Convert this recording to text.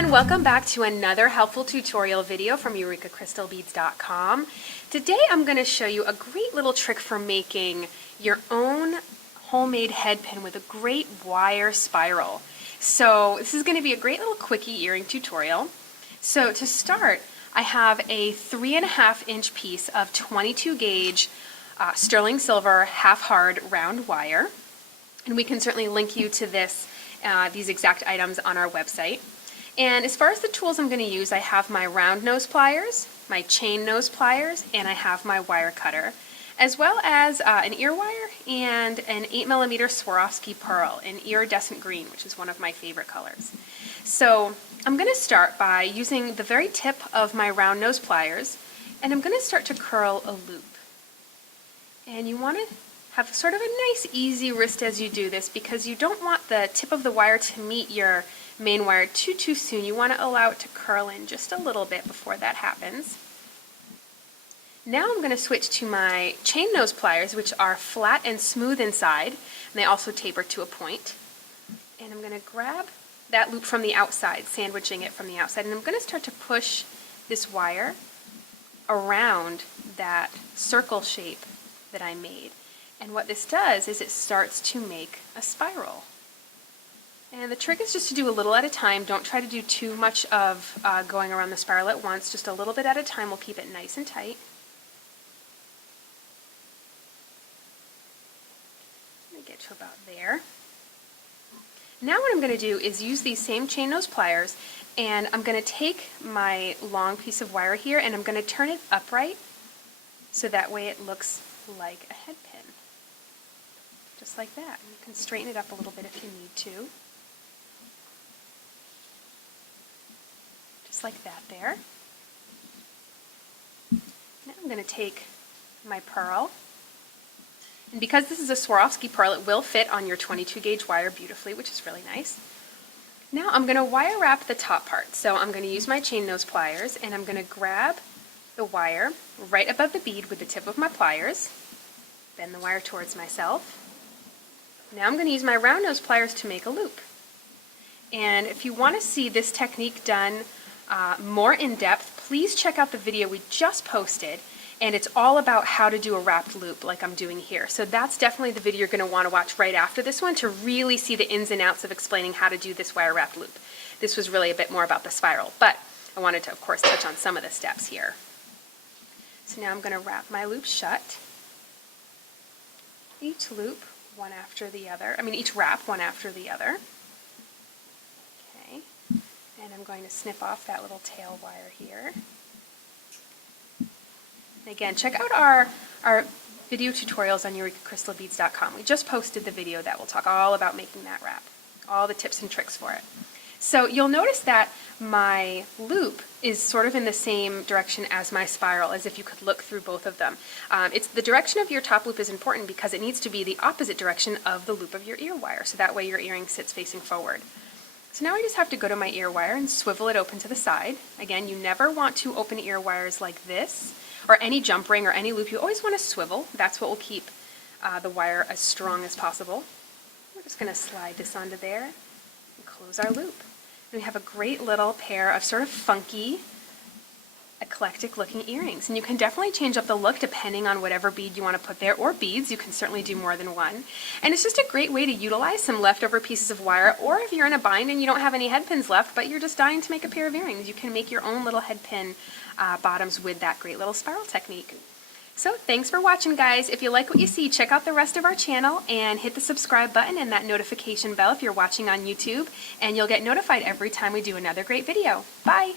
everyone, welcome back to another helpful tutorial video from EurekaCrystalBeads.com. Today I'm going to show you a great little trick for making your own homemade head pin with a great wire spiral. So this is going to be a great little quickie earring tutorial. So to start, I have a 3.5 inch piece of 22 gauge sterling silver half hard round wire, and we can certainly link you to these exact items on our website. And as far as the tools I'm going to use, I have my round nose pliers, my chain nose pliers, and I have my wire cutter, as well as an ear wire and an 8mm Swarovski pearl in iridescent green, which is one of my favorite colors. So I'm going to start by using the very tip of my round nose pliers, and I'm going to start to curl a loop. And you want to have sort of a nice easy wrist as you do this, because you don't want the tip of the wire to meet your main wire too soon. You want to allow it to curl in just a little bit before that happens. Now I'm going to switch to my chain nose pliers, which are flat and smooth inside, and they also taper to a point. And I'm going to grab that loop from the outside, sandwiching it from the outside, and I'm going to start to push this wire around that circle shape that I made. And what this does is it starts to make a spiral. And the trick is just to do a little at a time. Don't try to do too much of going around the spiral at once. Just a little bit at a time will keep it nice and tight. Let me get to about there. Now what I'm going to do is use these same chain nose pliers, and I'm going to take my long piece of wire here and I'm going to turn it upright so that way it looks like a head pin. Just like that. And you can straighten it up a little bit if you need to. Just like that there. Now I'm going to take my pearl, and because this is a Swarovski pearl, it will fit on your 22 gauge wire beautifully, which is really nice. Now I'm going to wire wrap the top part. So I'm going to use my chain nose pliers, and I'm going to grab the wire right above the bead with the tip of my pliers, bend the wire towards myself. Now I'm going to use my round nose pliers to make a loop. And if you want to see this technique done more in depth, please check out the video we just posted, and it's all about how to do a wrapped loop like I'm doing here. So that's definitely the video you're going to want to watch right after this one to really see the ins and outs of explaining how to do this wire wrapped loop. This was really a bit more about the spiral, but I wanted to of course touch on some of the steps here. So now I'm going to wrap my loop shut. Each loop one after the other, each wrap one after the other. Okay, and I'm going to snip off that little tail wire here. And again, check out our video tutorials on EurekaCrystalBeads.com. We just posted the video that will talk all about making that wrap, all the tips and tricks for it. So you'll notice that my loop is sort of in the same direction as my spiral, as if you could look through both of them. It's the direction of your top loop is important because it needs to be the opposite direction of the loop of your ear wire, so that way your earring sits facing forward. So now I just have to go to my ear wire and swivel it open to the side. Again, you never want to open ear wires like this, or any jump ring or any loop. You always want to swivel. That's what will keep the wire as strong as possible. We're just going to slide this onto there and close our loop. And we have a great little pair of sort of funky, eclectic looking earrings. And you can definitely change up the look depending on whatever bead you want to put there, or beads. You can certainly do more than one. And it's just a great way to utilize some leftover pieces of wire, or if you're in a bind and you don't have any head pins left, but you're just dying to make a pair of earrings, you can make your own little head pin bottoms with that great little spiral technique. So thanks for watching, guys. If you like what you see, check out the rest of our channel and hit the subscribe button and that notification bell if you're watching on YouTube, and you'll get notified every time we do another great video. Bye!